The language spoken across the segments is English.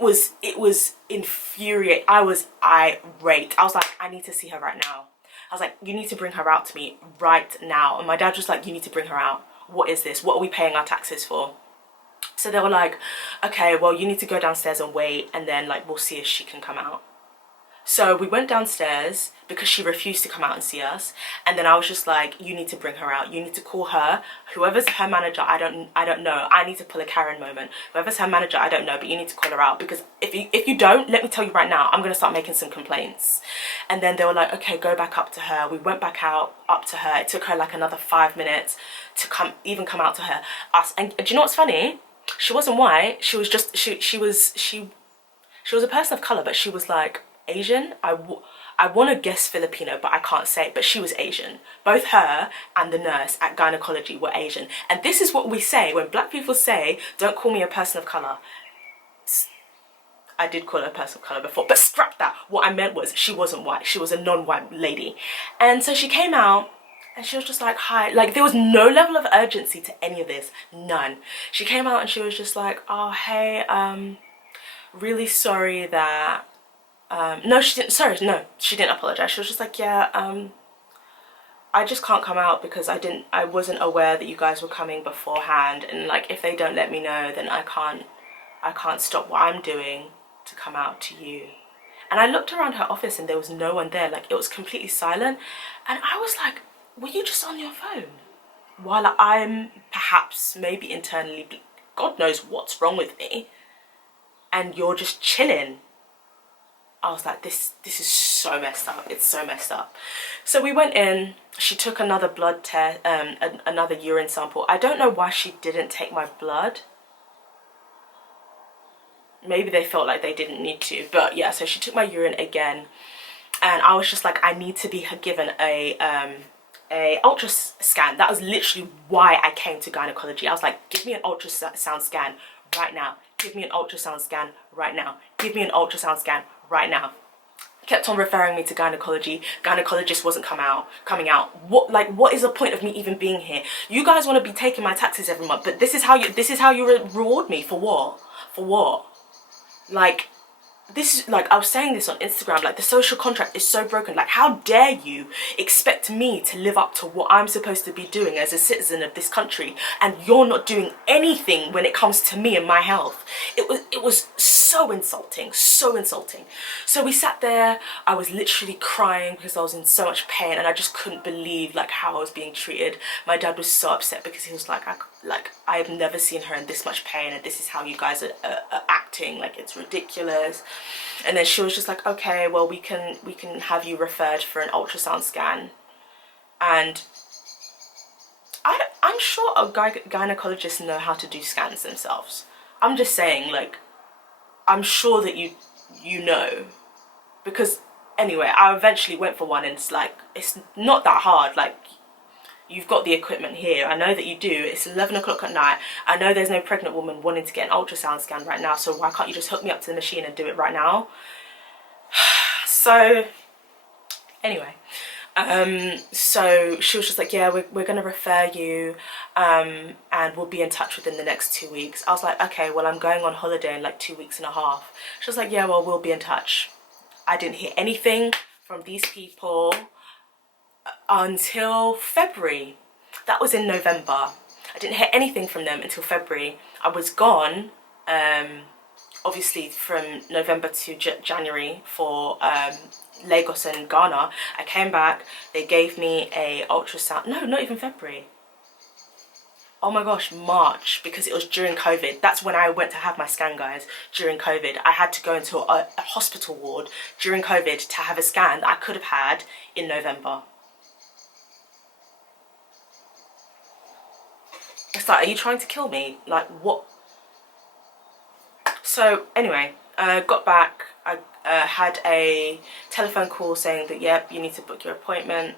it was infuriating. I was irate. I was like, I need to see her right now. I was like, you need to bring her out to me right now. And my dad was like, you need to bring her out. What is this? What are we paying our taxes for? So they were like, okay, well, you need to go downstairs and wait, and then like we'll see if she can come out. So we went downstairs because she refused to come out and see us, and then I was just like, you need to bring her out. You need to call her, whoever's her manager. I don't know. I need to pull a Karen moment. Whoever's her manager, I don't know, but you need to call her out, because if you don't, let me tell you right now, I'm gonna start making some complaints. And then they were like, okay, go back up to her. We went back up to her. It took her like another 5 minutes to come out to her. And do you know what's funny? She wasn't white. She was just she was a person of color, but she was like Asian. I want to guess Filipino, but I can't say. But she was Asian. Both her and the nurse at gynecology were Asian. And this is what we say when black people say, don't call me a person of color. I did call her a person of color before, but scrap that. What I meant was she wasn't white. She was a non-white lady. And so she came out and she was just like, hi. Like, there was no level of urgency to any of this. None. She came out and she was just like, oh, hey, really sorry that no, she didn't. Sorry, no, she didn't apologize. She was just like, yeah, I just can't come out because I wasn't aware that you guys were coming beforehand, and like if they don't let me know, then I can't stop what I'm doing to come out to you. And I looked around her office and there was no one there. Like, it was completely silent, and I was like, were you just on your phone while I'm perhaps maybe internally, God knows what's wrong with me, and you're just chilling? I was like, this is so messed up. It's so messed up. So we went in. She took another blood test, another urine sample. I don't know why she didn't take my blood. Maybe they felt like they didn't need to. But yeah, so she took my urine again. And I was just like, I need to be given a ultrasound. That was literally why I came to gynecology. I was like, give me an ultrasound scan right now. Give me an ultrasound scan right now. Give me an ultrasound scan right now. Kept on referring me to gynecology. Gynecologist wasn't coming out. What is the point of me even being here? You guys want to be taking my taxes every month, but this is how you reward me. For what? For what? Like, this is like, I was saying this on Instagram, like, the social contract is so broken. Like, how dare you expect me to live up to what I'm supposed to be doing as a citizen of this country, and you're not doing anything when it comes to me and my health. It was so insulting, so insulting. So we sat there. I was literally crying because I was in so much pain, and I just couldn't believe like how I was being treated. My dad was so upset because he was like, I have never seen her in this much pain, and this is how you guys are acting. Like, it's ridiculous. And then she was just like, okay, well, we can have you referred for an ultrasound scan. And I'm sure gynecologists know how to do scans themselves. I'm just saying, like, I'm sure that you know, because anyway, I eventually went for one, and it's like, it's not that hard. Like, you've got the equipment here. I know that you do. It's 11 o'clock at night. I know there's no pregnant woman wanting to get an ultrasound scan right now, so why can't you just hook me up to the machine and do it right now? So anyway, so she was just like, yeah, we're gonna refer you, and we'll be in touch within the next 2 weeks. I was like, okay, well, I'm going on holiday in like 2 weeks and a half. She was like, yeah, well, we'll be in touch. I didn't hear anything from these people until February. That was in November. I didn't hear anything from them until February. I was gone, obviously, from November to January for Lagos and Ghana. I came back. They gave me a ultrasound. No, not even February. Oh my gosh, March, because it was during COVID. That's when I went to have my scan, guys, during COVID. I had to go into a hospital ward during COVID to have a scan that I could have had in November. It's like, are you trying to kill me? Like, what? So anyway, got back. I had a telephone call saying that, yep, you need to book your appointment.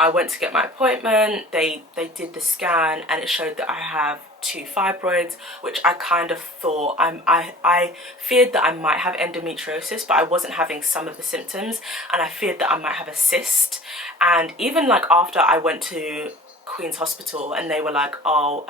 I went to get my appointment. They did the scan, and it showed that I have 2 fibroids, which I kind of thought, I feared that I might have endometriosis, but I wasn't having some of the symptoms, and I feared that I might have a cyst. And even like after I went to Queen's Hospital, and they were like, oh,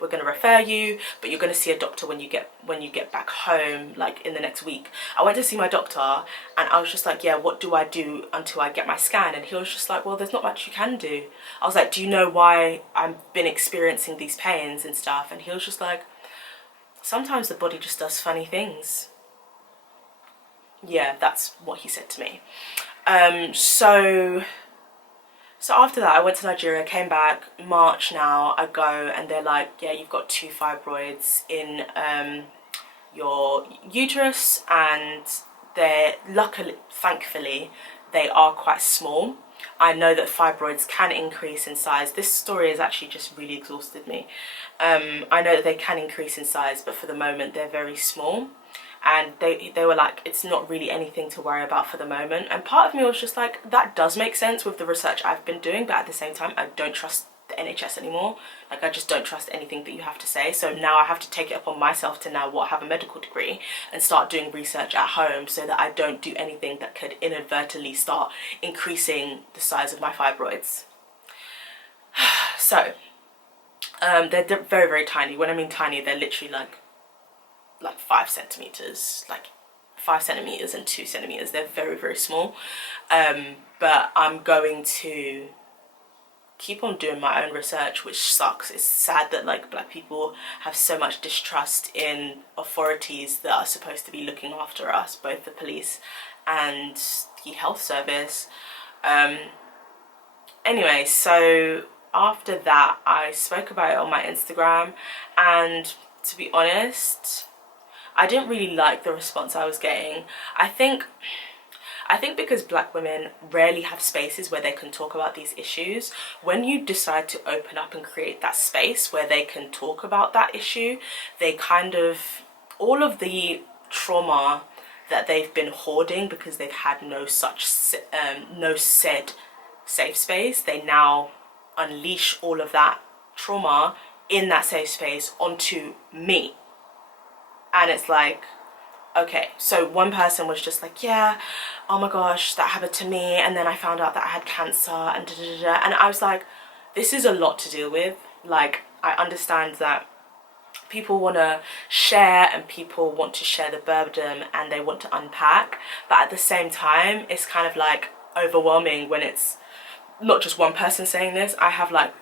we're going to refer you, but you're going to see a doctor when you get back home, like in the next week. I went to see my doctor, and I was just like, yeah, what do I do until I get my scan? And he was just like, well, there's not much you can do. I was like, do you know why I've been experiencing these pains and stuff? And he was just like, sometimes the body just does funny things. Yeah, that's what he said to me. So after that, I went to Nigeria, came back, March now, I go, and they're like, yeah, you've got 2 fibroids in your uterus, and they're thankfully, they are quite small. I know that fibroids can increase in size. This story has actually just really exhausted me. I know that they can increase in size, but for the moment, they're very small. And they were like, it's not really anything to worry about for the moment. And part of me was just like, that does make sense with the research I've been doing, but at the same time, I don't trust the NHS anymore. Like, I just don't trust anything that you have to say. So now I have to take it upon myself to now have a medical degree and start doing research at home, so that I don't do anything that could inadvertently start increasing the size of my fibroids. So they're very, very tiny. When I mean tiny, they're literally like 5 centimeters, like 5 centimeters and 2 centimeters. They're very, very small. But I'm going to keep on doing my own research, which sucks. It's sad that like black people have so much distrust in authorities that are supposed to be looking after us, both the police and the health service. Anyway, so after that, I spoke about it on my Instagram, and to be honest, I didn't really like the response I was getting. I think because black women rarely have spaces where they can talk about these issues, when you decide to open up and create that space where they can talk about that issue, they kind of, all of the trauma that they've been hoarding because they've had no said safe space, they now unleash all of that trauma in that safe space onto me. And it's like, okay, so one person was just like, yeah, oh my gosh, that happened to me, and then I found out that I had cancer, and da da da. And I was like, this is a lot to deal with. Like, I understand that people want to share, and people want to share the burden, and they want to unpack, but at the same time, it's kind of like overwhelming when it's not just one person saying this. I have like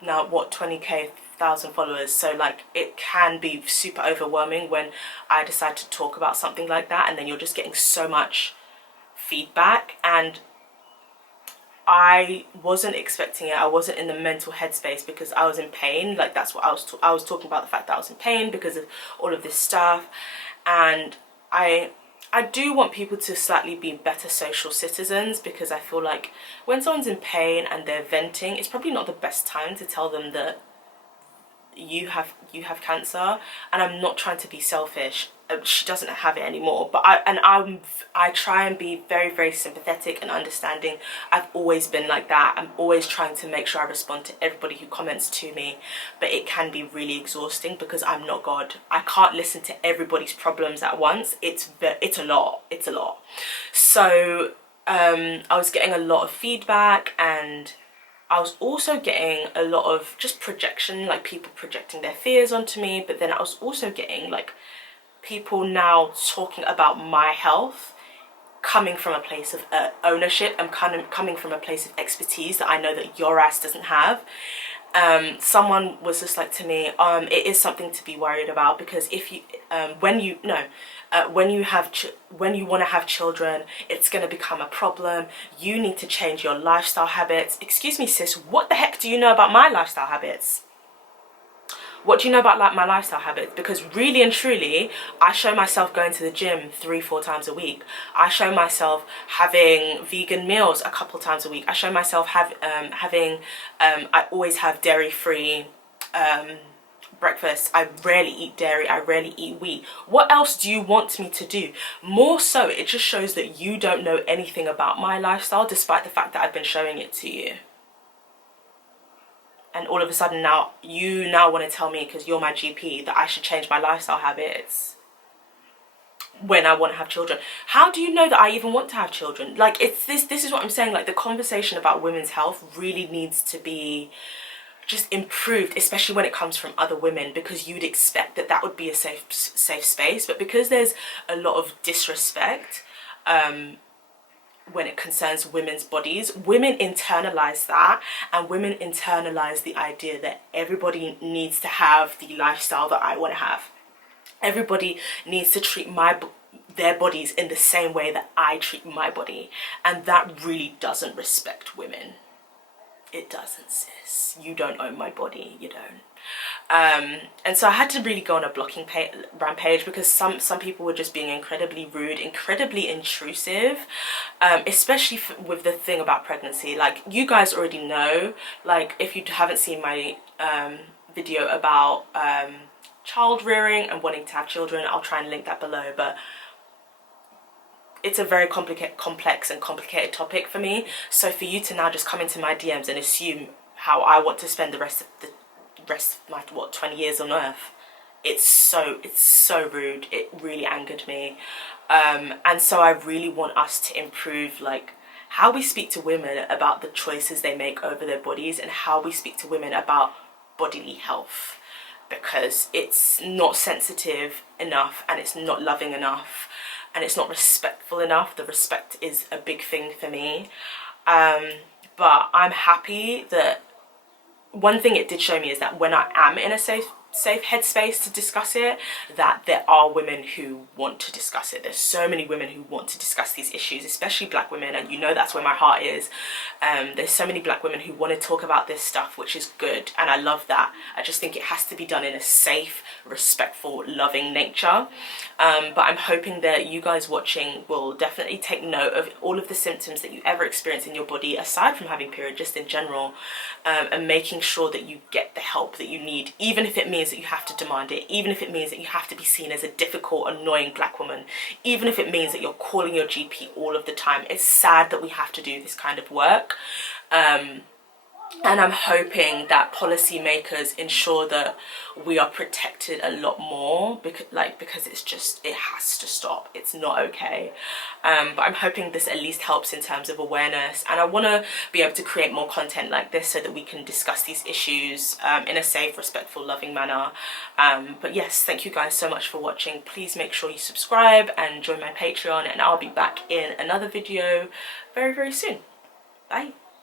now what, 20,000 followers, so like it can be super overwhelming when I decide to talk about something like that, and then you're just getting so much feedback. And I wasn't expecting it. I wasn't in the mental headspace because I was in pain. Like, that's what I was talking about, the fact that I was in pain because of all of this stuff. And I do want people to slightly be better social citizens, because I feel like when someone's in pain and they're venting, it's probably not the best time to tell them that you have cancer. And I'm not trying to be selfish. She doesn't have it anymore, but I try and be very, very sympathetic and understanding. I've always been like that. I'm always trying to make sure I respond to everybody who comments to me, but it can be really exhausting because I'm not God. I can't listen to everybody's problems at once. It's a lot. So I was getting a lot of feedback, and I was also getting a lot of just projection, like people projecting their fears onto me. But then I was also getting like people now talking about my health coming from a place of ownership, and kind of coming from a place of expertise that I know that your ass doesn't have. Someone was just like to me, it is something to be worried about, because if you when you want to have children, it's going to become a problem. You need to change your lifestyle habits. Excuse me, sis, what the heck do you know about my lifestyle habits? What do you know about like my lifestyle habits? Because really and truly, I show myself going to the gym 3-4 times a week. I show myself having vegan meals a couple times a week. I show myself I always have dairy-free breakfast. I rarely eat dairy. I rarely eat wheat. What else do you want me to do? More so, it just shows that you don't know anything about my lifestyle, despite the fact that I've been showing it to you. And all of a sudden now, you want to tell me, because you're my GP, that I should change my lifestyle habits when I want to have children. How do you know that I even want to have children? Like, it's this is what I'm saying. Like, the conversation about women's health really needs to be just improved, especially when it comes from other women, because you'd expect that that would be a safe space. But because there's a lot of disrespect when it concerns women's bodies, women internalize that, and women internalize the idea that everybody needs to have the lifestyle that I want to have. Everybody needs to treat their bodies in the same way that I treat my body, and that really doesn't respect women. It doesn't, sis. You don't own my body. You don't. And so I had to really go on a blocking rampage, because some people were just being incredibly rude, incredibly intrusive, especially with the thing about pregnancy. Like, you guys already know, like, if you haven't seen my video about child rearing and wanting to have children, I'll try and link that below. But it's a very complex and complicated topic for me. So for you to now just come into my DMs and assume how I want to spend the rest of my 20 years on earth, it's so rude. It really angered me. And so I really want us to improve, like, how we speak to women about the choices they make over their bodies, and how we speak to women about bodily health, because it's not sensitive enough, and it's not loving enough, and it's not respectful enough. The respect is a big thing for me. But I'm happy that one thing it did show me is that when I am in a safe headspace to discuss it, that there are women who want to discuss it. There's so many women who want to discuss these issues, especially black women, and you know that's where my heart is. There's so many black women who want to talk about this stuff, which is good, and I love that. I just think it has to be done in a safe, respectful, loving nature. But I'm hoping that you guys watching will definitely take note of all of the symptoms that you ever experience in your body, aside from having period, just in general, and making sure that you get the help that you need, even if it means that you have to demand it, even if it means that you have to be seen as a difficult, annoying black woman, even if it means that you're calling your GP all of the time. It's sad that we have to do this kind of work. And I'm hoping that policymakers ensure that we are protected a lot more, because it's just, it has to stop. It's not okay. But I'm hoping this at least helps in terms of awareness, and I want to be able to create more content like this so that we can discuss these issues in a safe, respectful, loving manner. But yes, thank you guys so much for watching. Please make sure you subscribe and join my Patreon, and I'll be back in another video very, very soon. Bye.